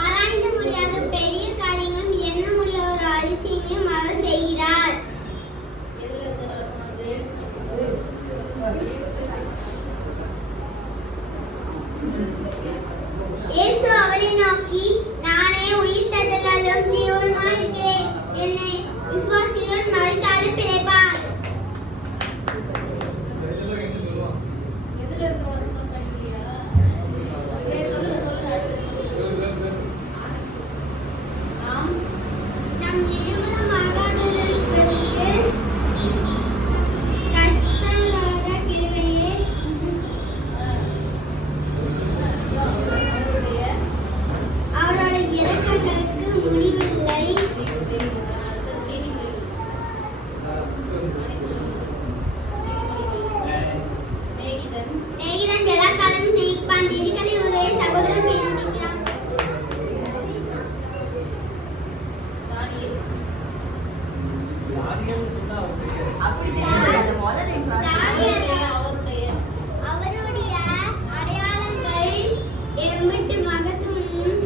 ஆராய்ந்து முடியாத பெரிய காரியங்களும் எண்ண முடியாத ஒரு அதிசயங்களையும் அவர் செய்கிறார். இயேசு அவளை நோக்கி, நானே உயிர்த்தெழுதலும் ஜீவனுமாய் இருக்கிறேன். என்னை விசுவாசிக்கிறவன் மரித்தாலும் பிழைப்பான். நம் நிர்மூலமாகாதவர்களுக்கு கர்த்தராக கிருபையே அவருடைய இரக்கங்களுக்கு முடிவில்லை. சிநேகிதன் எல்லா காலமும் சிநேகிப்பான். திடுக்களை ஒரே சகோதரன் பிரிந்திருக்கிறான். அவருடைய அடையாளங்கள் எம்பிட்டு மகத்துவமும்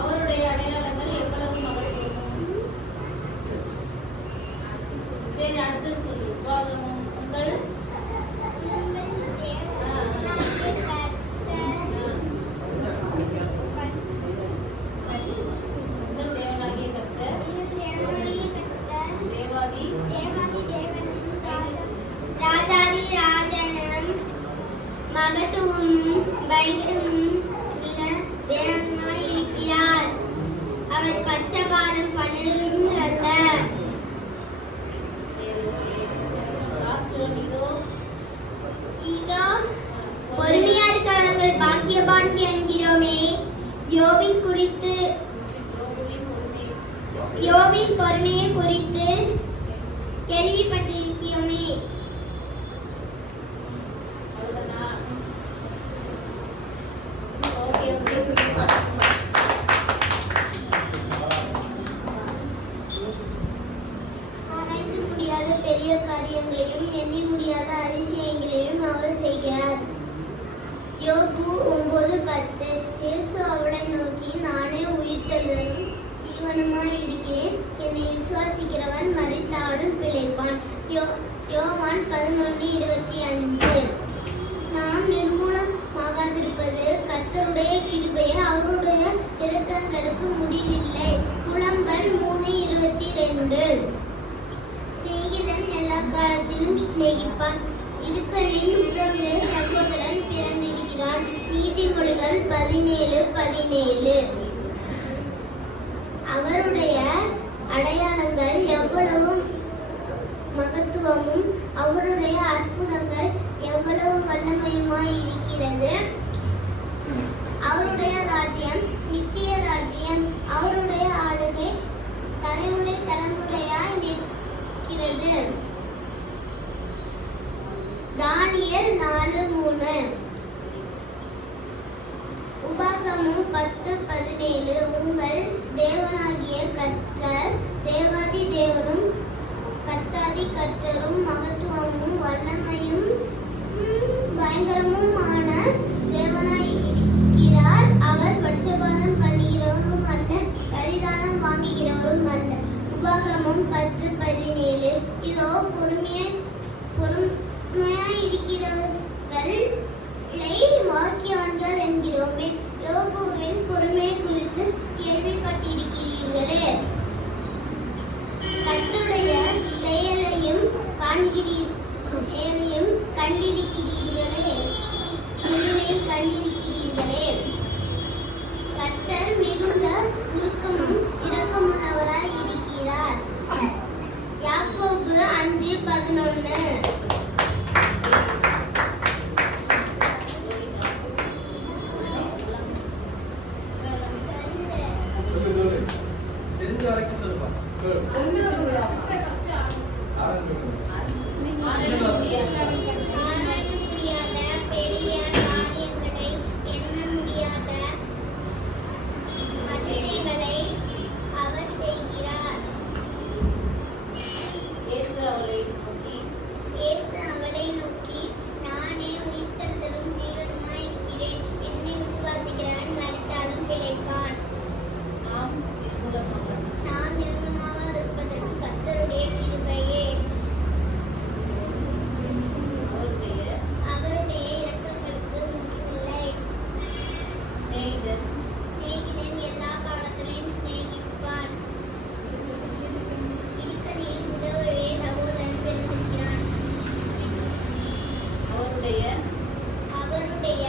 அவருடைய அடையாளங்கள் எவ்வளவு மகத்துவமும். சரி, அடுத்து சொல்லு. உபாகமம் உங்கள் தேவனாகிய கர்த்தர் தேவாதி ராஜாதி ராஜனும் மகத்துவமும் பயங்கரமும் உள்ள தேவனாய் இருக்கிறார். அவர் பட்சபாதம் பண்ணுகிறவரும் அல்ல. இதோ பொறுமையா இருக்கிறவர்கள் பாக்கியவான் என்கிறோமே. யோபின் பொறுமையை குறித்து கேள்விப்பட்டிருக்கிறோமே. ஆராய்ந்து முடியாத பெரிய காரியங்களையும் எண்ணி முடியாத அதிசயங்களையும் அவர் செய்கிறார். யோபு 9:10. இயேசு அவளை நோக்கி, நானே உயிர்த்தெழுதலும் ஜீவனுமாய் இருக்கிறேன். என்னை விசுவாசிக்கிறவன் மரித்தாலும் பிழைப்பான். யோவான் 11:25. நாம் நிர்மூலமாகாதிருப்பது கர்த்தருடைய கிருபையே, அவருடைய இரக்கங்களுக்கு முடிவில்லை. புலம்பல் 3:22. சிநேகிதன் எல்லா காலத்திலும் சிநேகிப்பான். இடுக்கணின் உதவிய சகோதரன் பிறந்திருக்கிறான். நீதிமொழிகள் 17:17. அவருடைய அடையாளங்கள் எவ்வளவு மகத்துவமும் அவருடைய அற்புதங்கள் எவ்வளவு வல்லமையுமாய் இருக்கிறது. அவருடைய ராஜ்யம் நித்திய ராஜ்யம். அவருடைய ஆளுகை தலைமுறை தலைமுறையாய் நிற்கிறது. தானியேல் 4:3. உபாகமம் 10:17. உங்கள் தேவனாகிய கர்த்தர் தேவாதி தேவனும் கர்த்தாதி கர்த்தரும் மகத்துவமும் வல்லமையும் பயங்கரமுமான தேவனாய் இருக்கிறார். அவர் பட்சபாதம் பண்ணுகிறவரும் அல்ல, பரிதானம் வாங்குகிறவரும் அல்ல. உபாகமம் 10:17. இதோ பொறுமையாய் இருக்கிறவர்களை வாக்கியவான்கள் என்கிறோமே. யோபுவின் பொறுமையை குறித்து கேள்விப்பட்டிருக்கிறீர்களே. கர்த்தருடைய செயலையும் கண்டிருக்கிறீர்களே. முடிவை கண்டிருக்கிறீர்களே. கர்த்தர் மிகுந்த உருக்கமும் இரக்கமுள்ளவராய் இருக்கிறார். யாக்கோபு 5:11. அவளை நோக்கி, இயேசு அவளை நோக்கி, நானே உயிர்த்தெழுதலும் ஜீவனுமாய் இருக்கிறேன். என்னை விசுவாசிக்கிறவன் மரித்தாலும் பிழைப்பான். நாம் நிர்மூலமாக இருப்பதற்கு கர்த்தருடைய கிருபையே. அவருடைய இரக்கங்களுக்கு முடிவில்லை. சிநேகிதன் எல்லா காலத்திலும் சிநேகிப்பான். இடுக்கணியில் உதவவே சகோதரன் பிறந்திருக்கிறான். அவருடைய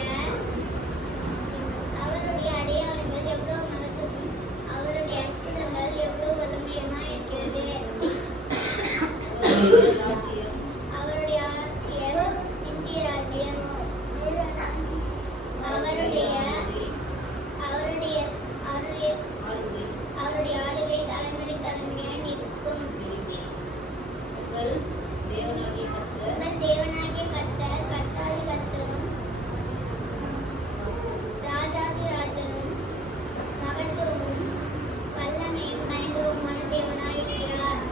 அடையாளங்கள் எவ்வளவு மகத்துவம், அவருடைய அற்புதங்கள் எவ்வளவு வல்லமையுமாய் இருக்கிறது. அவருடைய ஆட்சியம் நித்திய ராஜ்யம். அவருடைய ஆளுகை தலைமுறை தலைமுறையாய் நிற்கும். உங்கள் தேவனாகிய கர்த்தர் கர்த்தாதி கர்த்தரும் ராஜாதி ராஜனும் மகத்துவமும் வல்லமையும் பயங்கரவுமான தேவனாயிருக்கிறார்.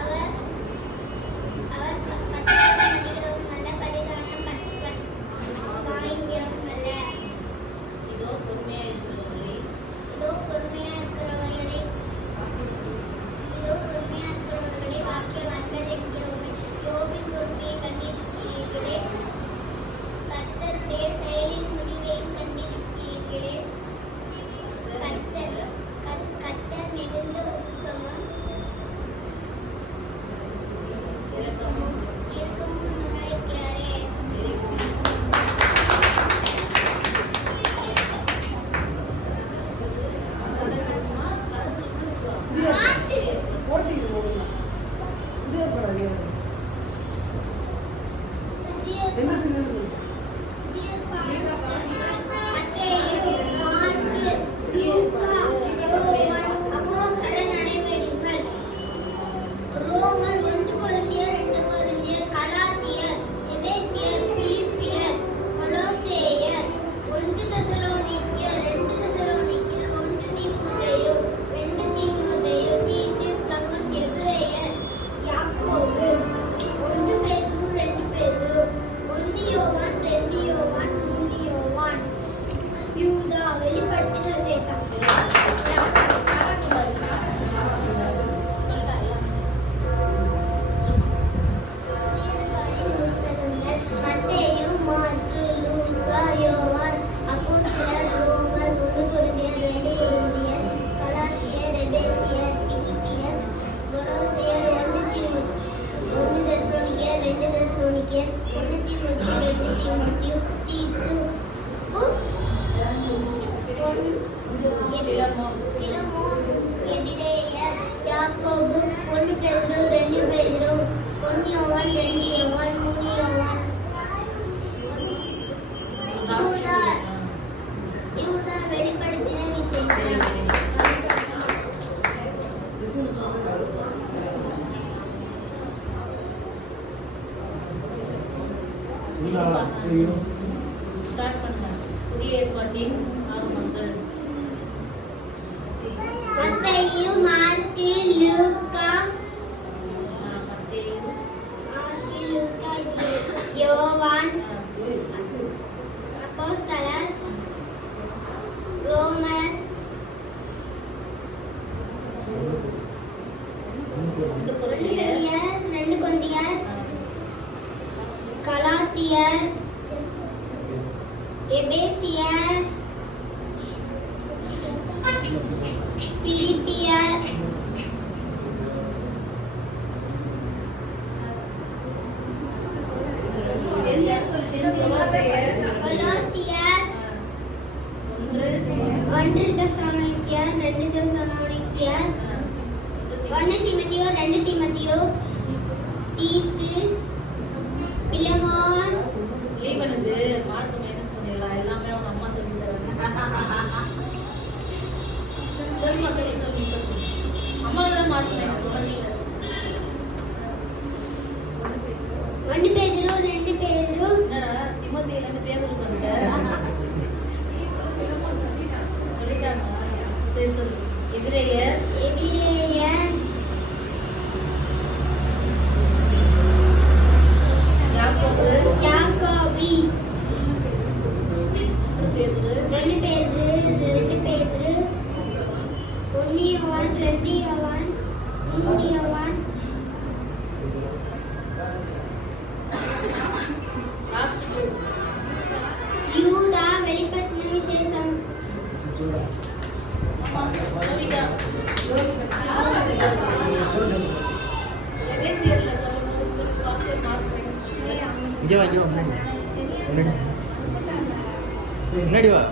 அவர் பட்சபாதம் பண்ணுகிறவரும் அல்ல, பரிதானம் வாங்குகிறவரும் அல்ல. இதோ பொறுமையா இருக்கிறவர்களை வாக்கியவான்கள் என்கிறோமே. யோபின் பொறுமையை கண்டிருக்கிறீர்களே, கர்த்தருடைய செயலின் முடிவையும் கண்டிருக்கிறீர்களே. கர்த்தர் மிகுந்த ஊக்கமும் இரக்கமும் உண்டாயிருக்கிறாரே. ரோமர், 1 கொரிந்தியர், 2 கொரிந்தியர், கலாத்தியர், எபேசியர், பிலிப்பியர், கொலோசேயர், 1 தெசலோனிக்கேயர், 2 தெசலோனிக்கேயர், 1 தீமோத்தேயு, 2 தீமோத்தேயு, தீத்து, பிலமோன், எபிரேயர், யாக்கோபு, 1 பேதுரு, 2 பேதுரு, 1 யோவான், 2 யோவான், 3 யோவான், யூதா. வெளிப்படுத்தின விசேஷம். மத்தேயு, மாற்கு, லூக்கா, யோவான், அப்போஸ்தலர், ரோமர், 1 கொரிந்தியர், 2 கொரிந்தியர், கலாத்தியர், எபேசியர், பிலிப்பியர், கொலோசையர், 1 தெசலோனிக்கேயர், 2 தெசலோனிக்கேயர், 1 தீமோத்தேயு, 2 தீமோத்தேயு, தீத்து, பிலமோன், எபிரேயர், யாக்கோபு, 1 பேதுரு, 2 பேதுரு, 1 யோவான், 2 யோவான், 3 யோவான், யூதா. வெளிப்படுத்தின விசேஷம். ஸ்டார்ட் பண்ணுங்க. புதிய ஏற்பாட்டின் ஆகமங்கள். மத்தேயு, மாற்கு, லூக்கா, யோவான், அப்போஸ்தலர், ரோமர், 1 கொரிந்தியர், 2 கொரிந்தியர், கலாத்தியர், எபேசியர், பிலிப்பியர், கொலோசியர், 1 தெசலோனிக்கேயர், 2 தெசலோனிக்கேயர், 1 தீமோத்தேயு, 2 தீமோத்தேயு, தீத்து, பிலமோன். லீவனுக்கு மார்க் மைனஸ் பண்ணிடலாம். எல்லாமே அவங்க அம்மா சொல்லி தராங்க. சொல்லுமா, சொல்லி அம்மாவுக்கு தான் மார்க் மைனஸ் உனக்கு. 1 பேதுரு, 2 பேதுரு. என்னடா திமோத்தேயுல இருந்து பேதுரு வந்துட்ட? சொல்லிட்டாங்க. சரி சொல்லு. எபிரேயர், இங்கே வா முன்னாடி முன்னாடி முன்னாடி வா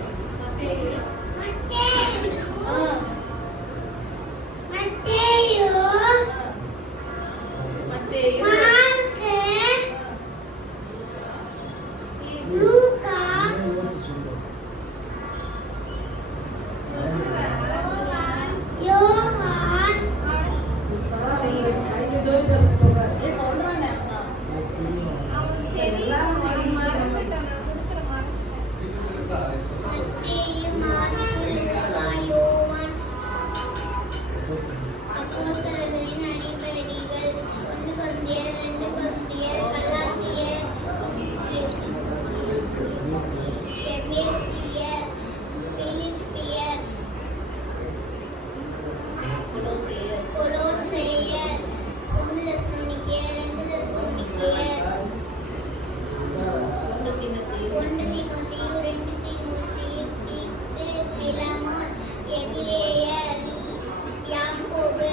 அப்போஸ்தலர்களின் அடிப்படைகள் 1 கொரிந்தியர் 2 கொரிந்தியர் கலாத்தியர் எபேசியர் பிலிப்பியர் கொலோசேயர் 1 தெசலோனிக்கேயர் 2 தெசலோனிக்கேயர் 1 தீமோத்தேயு 2 தீமோத்தேயு தீத்து பிலமோன் எபிரேயர் யாக்கோபு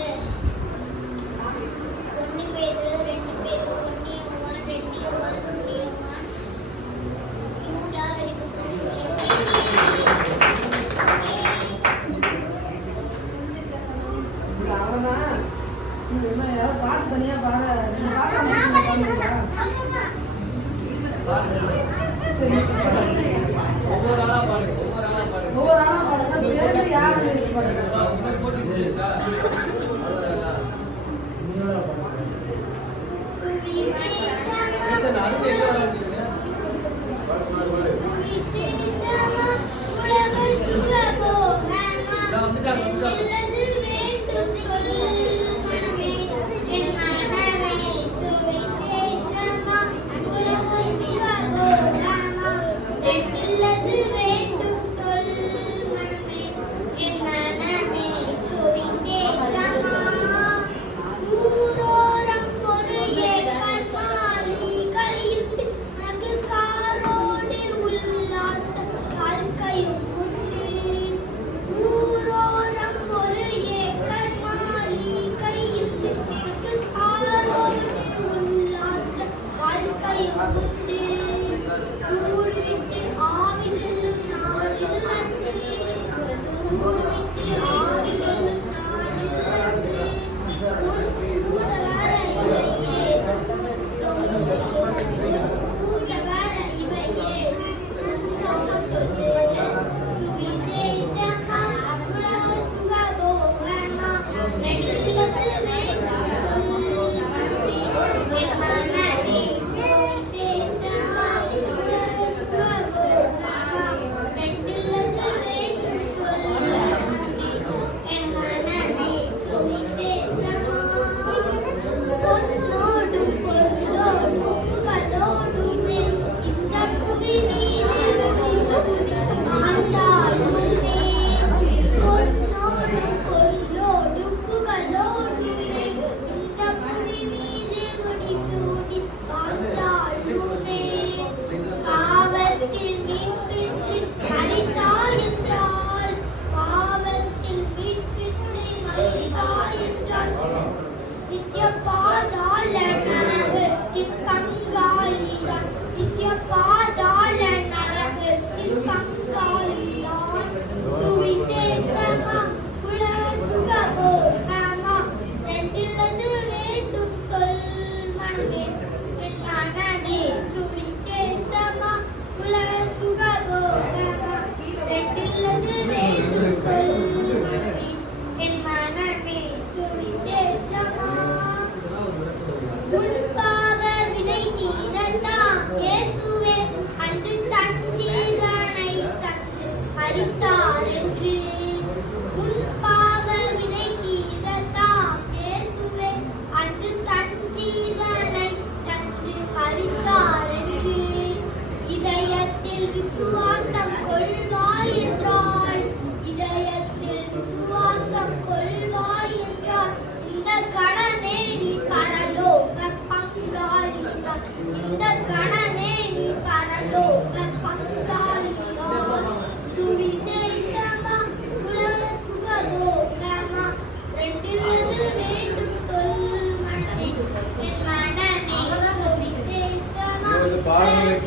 1 பேதுரு 2 பேதுரு 1 யோவான் 2 யோவான் 3 யோவான் யூதா பாட்டு தனியா பாட ஒவ்வொரு ஆளா பாடுங்க யாரு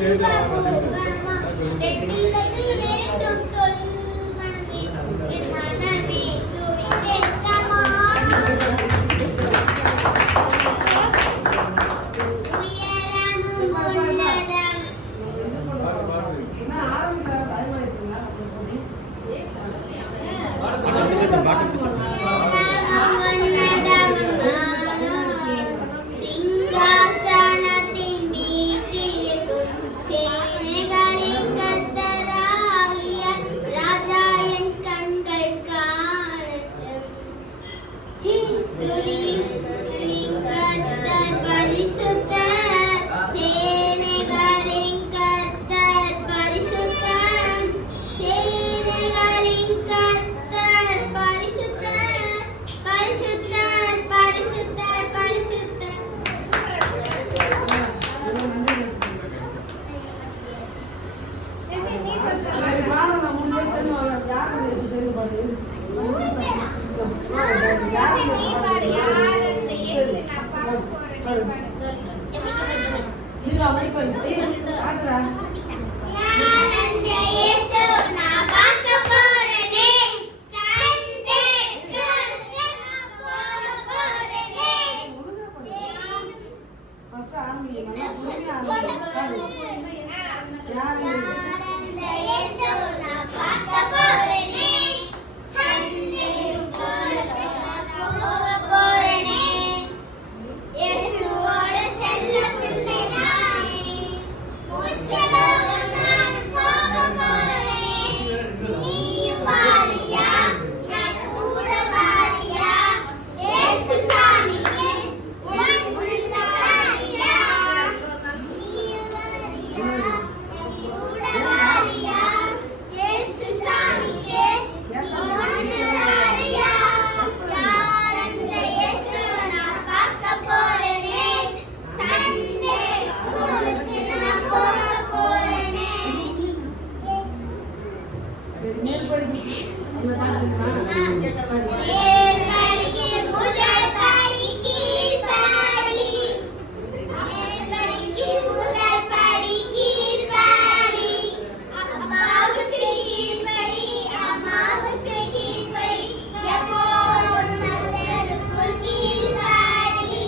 ரெண்டுலது வேண்டும் சொல் மனமே என் மனமே சுவிதேசமா உயரமும் உள்ளதம் என்ன ஆரம்பிக்கிற டைம் ஆயிடுச்சுங்களா சிங்காசனத்தின் வீட்டிற்கும் சேனைகளின் கர்த்தராகிய ராஜா என் கண்கள் காணட்டும். துதி கர்த்தர் பரிசுத்தர், சேனைகளின் கர்த்தர் பரிசுத்தர், சேனைகளின் கர்த்தர் பரிசுத்தர், பரிசுத்தர், பரிசுத்தர், பரிசுத்தர். மாணவ முன்னாடி யாரு செயல்பாடு இல்ல மைக் பாக்குறா யாரந்த இயேசு நான் பார்க்க போறேனே, சண்டே சர்ச்சை நான் போக போறேனே. ஃபர்ஸ்ட் ஆரம்பிங்க நல்லா புரியா ஆரம்பிங்க யாரு யாரந்த இயேசு நான் பார்க்க போறேனே, சண்டே சர்ச்சை நான் போக போறேனே. இயேசுவோட செல்ல பிள்ளை நானே, மூச்சலோகம் நான் போக போறேன். நீயும் வாரியா, நான் கூட வாரியா, இயேசு சாமியே உன் உள்ளாரியா. நீயும் வாரியா, நான் கூட வாரியா, இயேசு சாமியே உன் உள்ளாரியா. யாரந்த இயேசு நான் பார்க்க போறேனே, சண்டே ஸ்கூலுக்கு நான் போக போறேனே. மேற்படிக்கு அந்த காட்டுமா மேற்படிக்கு முதல் படி கீழ்ப்படி, மேற்படிக்கு முதல் படி கீழ்ப்படி, அப்பாவுக்கு கீழ்ப்படி, அம்மாவுக்கு கீழ்ப்படி, எப்போதும் நல்லதுக்குள் கீழ்ப்படி.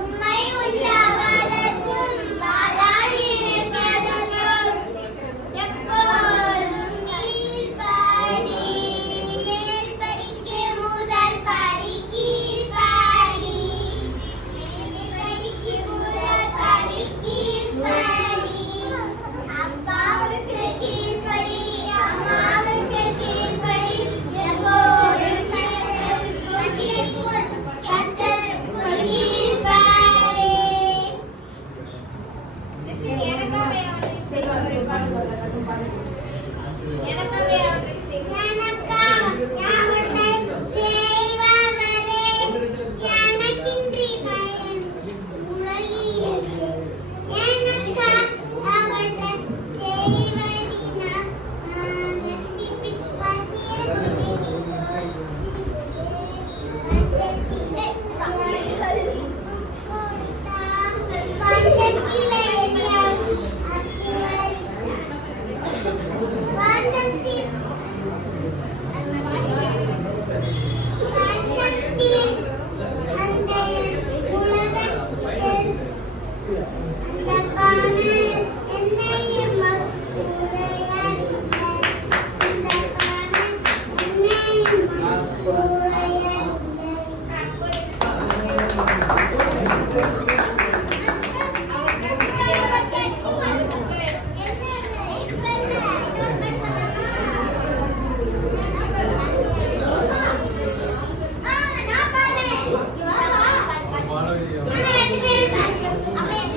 உண்மை உள்ளவனுக்கும் வாழாடி இருப்பதற்கும் எப்போதும் கீழ்ப்படி. மேற்படிக்கு முதல் படி கீழ்ப்படி, மேற்படிக்கு முதல் படி கீழ்ப்படி, அப்பாவுக்கு கீழ்ப்படி, அம்மாவுக்கு கீழ்ப்படி, எப்போதும் கர்த்தருக்குள் கீழ்ப்படி. எனக்கின்றி பயன் உலகினிலே, எனக்கா அவர்கள்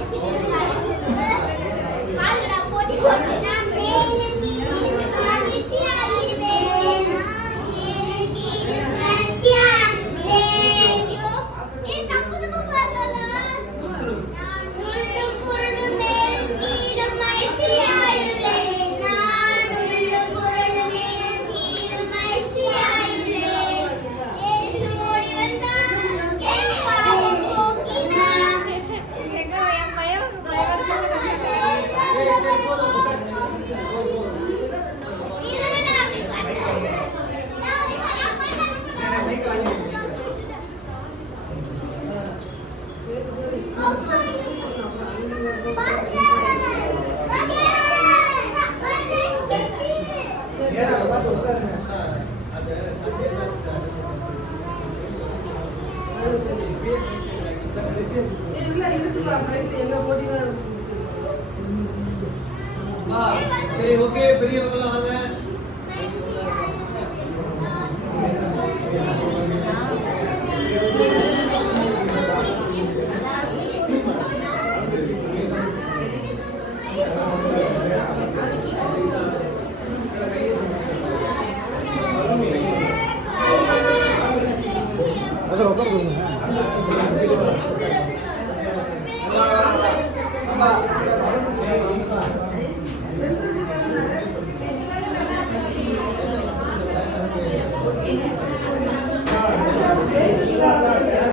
செய்வதினால் நான் போட்டி இல்ல இருக்குப்பா பிரைஸ் எங்க போட்டியில சரி ஓகே பெரியவங்க வாங்க சார் உட்கார கொடுங்க. அம்மா